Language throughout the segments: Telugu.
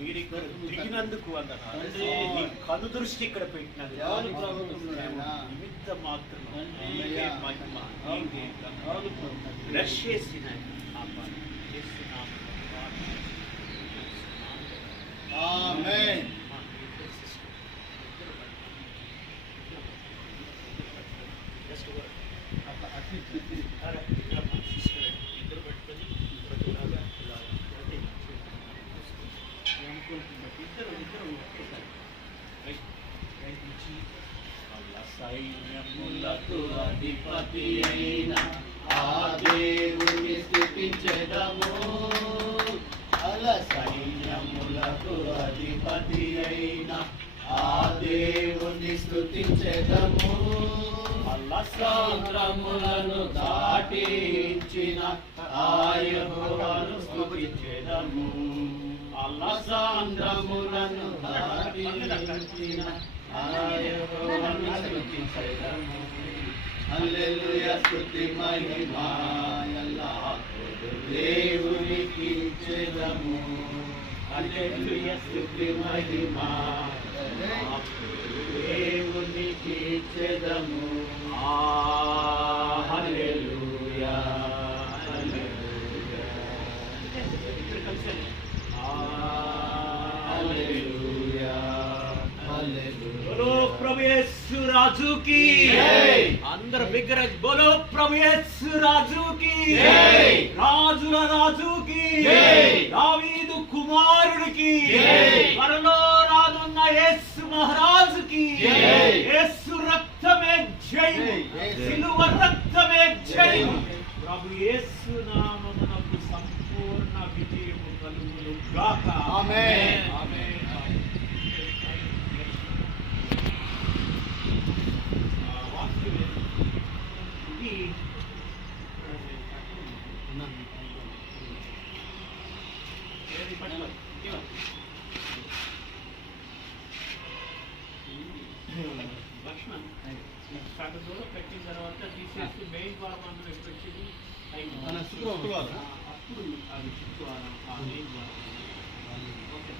మీరు ఇక్కడ దిగినందుకు వందనాలు. నీ కను దృష్టి ఇక్కడ పెట్టినందుకు నిమిత్త మాత్రం నీకే మహిమ, నీకే బ్రష్ చేసిన ఆమేన్. సైన్యములకు అధిపతి అయిన ఆ దేవుని స్తుతించెదము. సైన్యములకు అధిపతి అయిన ఆ దేవుని స్తుతించెదము. సముద్రములను దాటించిన ఆ యెహోవాను స్తుతించెదము. సముద్రములను దాటించిన ఆ యెహోవాను స్తుతించెదము. హల్లెలూయా స్తుతి మహిమ ఎల్లప్పుడూ దేవునికి ఇచ్చెదము. హల్లెలూయా స్తుతి మహిమ దేవునికి ఇచ్చెదము. హల్లెలూయా హల్లెలూయా హల్లెలూయా హల్లెలూయా. బోలో ప్రభు యేసు రాజుకి, అందరు బిగ్గర బోలో ప్రభు యేసు రాజుకి, రాజుల రాజుకి, దావీదు కుమారుడికి, త్వరలో రానున్న యేసు మహారాజుకి. యేసు రక్తమే జయము, సిలువ రక్తమే జయము. ప్రభు యేసు నామమునకు సంపూర్ణ విజయము కలుగును గాక. ఆమేన్. ఆమేన్. లక్ష్మణ్ సగదూరం పెట్టిన తర్వాత తీసేసి మెయిన్ ద్వారం అందులో పెట్టింది శుక్రవారం అప్పుడు అది శుక్రవారం ఆ మెయిన్ ద్వారం. ఓకే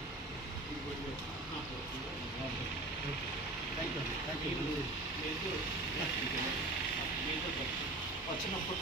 వచ్చినప్పుడు